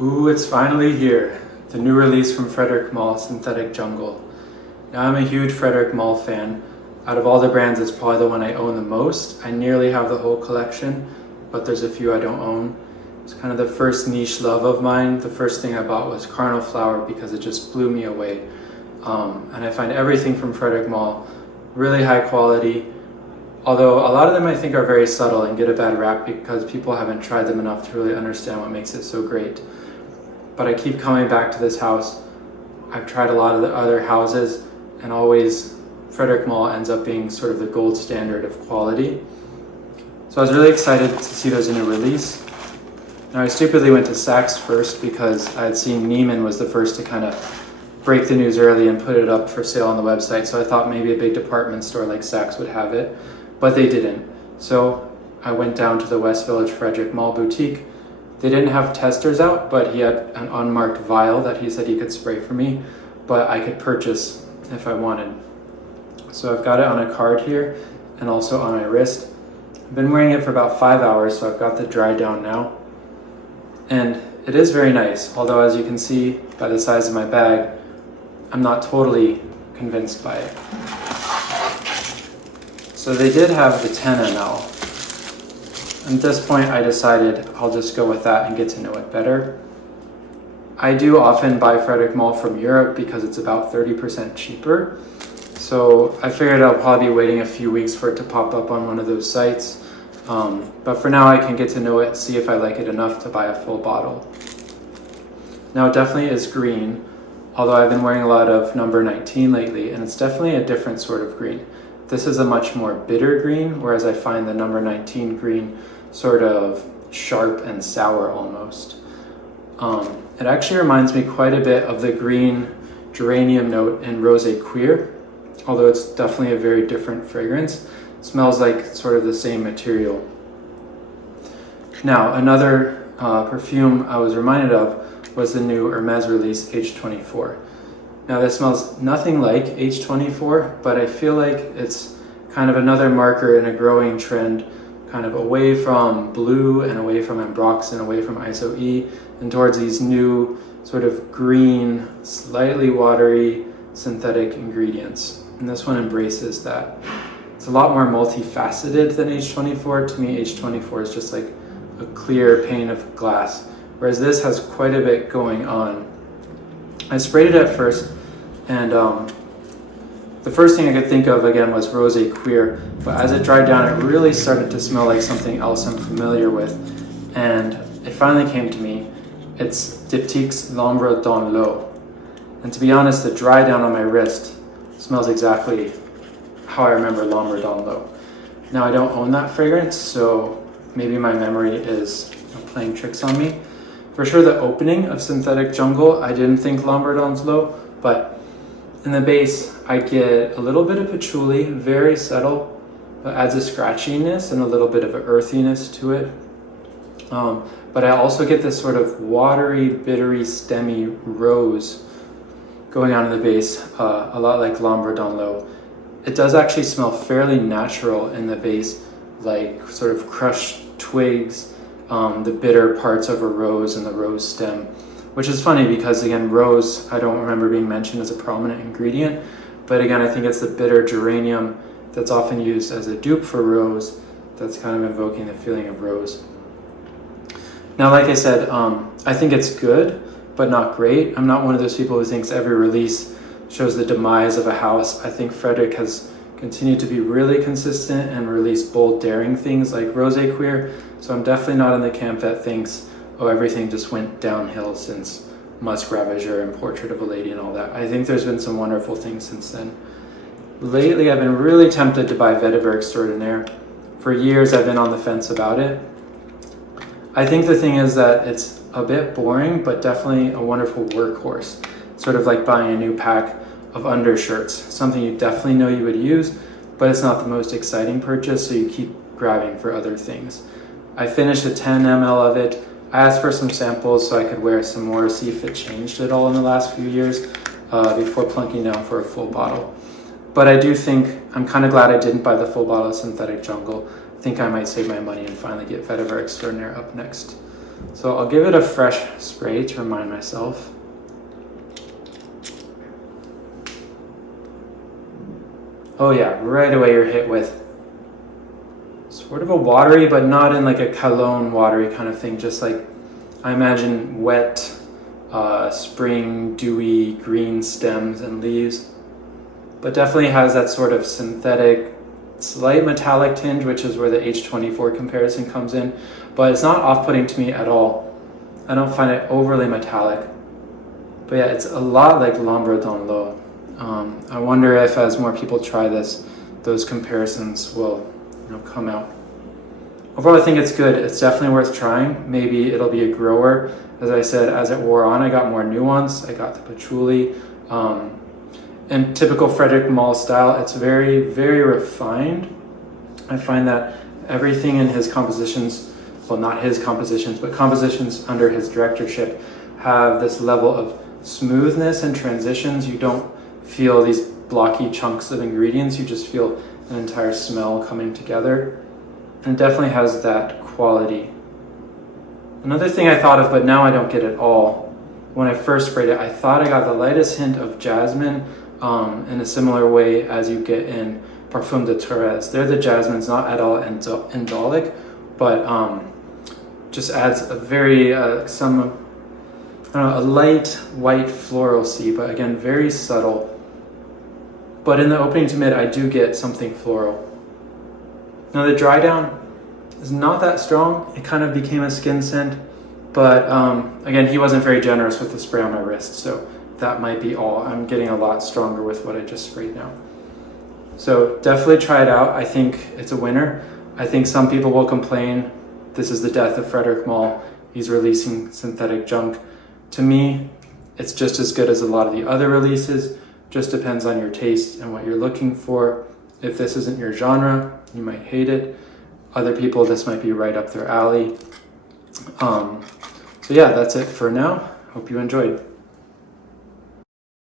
Ooh, it's finally here. The new release from Frederic Malle, Synthetic Jungle. Now, I'm a huge Frederic Malle fan. Out of all the brands, it's probably the one I own the most. I nearly have the whole collection, but there's a few I don't own. It's kind of the first niche love of mine. The first thing I bought was Carnal Flower because it just blew me away. And I find everything from Frederic Malle really high quality, although a lot of them I think are very subtle and get a bad rap because people haven't tried them enough to really understand what makes it so great. But I keep coming back to this house. I've tried a lot of the other houses, and always Frederic Malle ends up being sort of the gold standard of quality. So I was really excited to see there's a new release. Now, I stupidly went to Saks first because I had seen Neiman was the first to kind of break the news early and put it up for sale on the website. So I thought maybe a big department store like Saks would have it, but they didn't. So I went down to the West Village Frederic Malle boutique. They didn't have testers out, but he had an unmarked vial that he said he could spray for me, but I could purchase if I wanted. So I've got it on a card here and also on my wrist. I've been wearing it for about 5 hours, so I've got the dry down now. And it is very nice, although as you can see by the size of my bag, I'm not totally convinced by it. So they did have the 10 ml. At this point, I decided I'll just go with that and get to know it better. I do often buy Frederic Malle from Europe because it's about 30% cheaper. So I figured I'll probably be waiting a few weeks for it to pop up on one of those sites. But for now, I can get to know it, see if I like it enough to buy a full bottle. Now, it definitely is green, although I've been wearing a lot of number 19 lately, and it's definitely a different sort of green. This is a much more bitter green, whereas I find the number 19 green sort of sharp and sour almost. It actually reminds me quite a bit of the green geranium note in Rosé Cuir, although it's definitely a very different fragrance. It smells like sort of the same material. Now, another perfume I was reminded of was the new Hermes release H24. Now, this smells nothing like H24, but I feel like it's kind of another marker in a growing trend, kind of away from blue and away from Ambroxan, away from ISO-E, and towards these new sort of green, slightly watery synthetic ingredients. And this one embraces that. It's a lot more multifaceted than H24. To me, H24 is just like a clear pane of glass, whereas this has quite a bit going on. I sprayed it at first, and the first thing I could think of again was Rosé Cuir, but as it dried down, it really started to smell like something else I'm familiar with, and it finally came to me. It's Diptyque's L'Ombre dans l'eau, and to be honest, the dry down on my wrist smells exactly how I remember L'Ombre dans l'eau. Now, I don't own that fragrance, so maybe my memory is playing tricks on me. For sure, the opening of Synthetic Jungle, I didn't think L'Ombre dans l'eau, but in the base, I get a little bit of patchouli, very subtle, but adds a scratchiness and a little bit of an earthiness to it. But I also get this sort of watery, bittery, stemmy rose going on in the base, a lot like L'Ombre dans l'eau. It does actually smell fairly natural in the base, like sort of crushed twigs, the bitter parts of a rose and the rose stem, which is funny because, again, rose, I don't remember being mentioned as a prominent ingredient, but again, I think it's the bitter geranium that's often used as a dupe for rose that's kind of invoking the feeling of rose. Now, like I said, I think it's good, but not great. I'm not one of those people who thinks every release shows the demise of a house. I think Frederic has continued to be really consistent and release bold, daring things like Rosé Cuir, so I'm definitely not in the camp that thinks, oh, everything just went downhill since Musk Ravager and Portrait of a Lady and all that. I think there's been some wonderful things since then. Lately, I've been really tempted to buy Vetiver Extraordinaire. For years, I've been on the fence about it. I think the thing is that it's a bit boring, but definitely a wonderful workhorse. Sort of like buying a new pack of undershirts, something you definitely know you would use, but it's not the most exciting purchase, so you keep grabbing for other things. I finished a 10 ml of it. I asked for some samples so I could wear some more, see if it changed at all in the last few years before plunking down for a full bottle. But I do think, I'm kind of glad I didn't buy the full bottle of Synthetic Jungle. I think I might save my money and finally get Vetiver Extraordinaire up next. So I'll give it a fresh spray to remind myself. Oh yeah, right away you're hit with sort of a watery, but not in like a cologne watery kind of thing, just like I imagine wet, spring, dewy, green stems and leaves. But definitely has that sort of synthetic, slight metallic tinge, which is where the H24 comparison comes in. But it's not off-putting to me at all. I don't find it overly metallic. But yeah, it's a lot like L'Ombre dans l'eau. I wonder if as more people try this, those comparisons will come out. Overall, I think it's good. It's definitely worth trying. Maybe it'll be a grower. As I said, as it wore on, I got more nuance. I got the patchouli. In typical Frederic Malle style, it's very, very refined. I find that everything in his compositions, well, not his compositions, but compositions under his directorship, have this level of smoothness and transitions. You don't feel these blocky chunks of ingredients. You just feel an entire smell coming together. And it definitely has that quality. Another thing I thought of, but now I don't get it all, when I first sprayed it, I thought I got the lightest hint of jasmine in a similar way as you get in Parfum de Thérèse. There the jasmine's not at all indolic, but just adds a very, a light white floralcy, but again, very subtle. But in the opening to mid, I do get something floral. Now the dry down is not that strong. It kind of became a skin scent, but again, he wasn't very generous with the spray on my wrist, so that might be all. I'm getting a lot stronger with what I just sprayed now. So definitely try it out. I think it's a winner. I think some people will complain, this is the death of Frederic Malle. He's releasing synthetic junk. To me, it's just as good as a lot of the other releases. Just depends on your taste and what you're looking for. If this isn't your genre, you might hate it. Other people, this might be right up their alley. So yeah, that's it for now. Hope you enjoyed.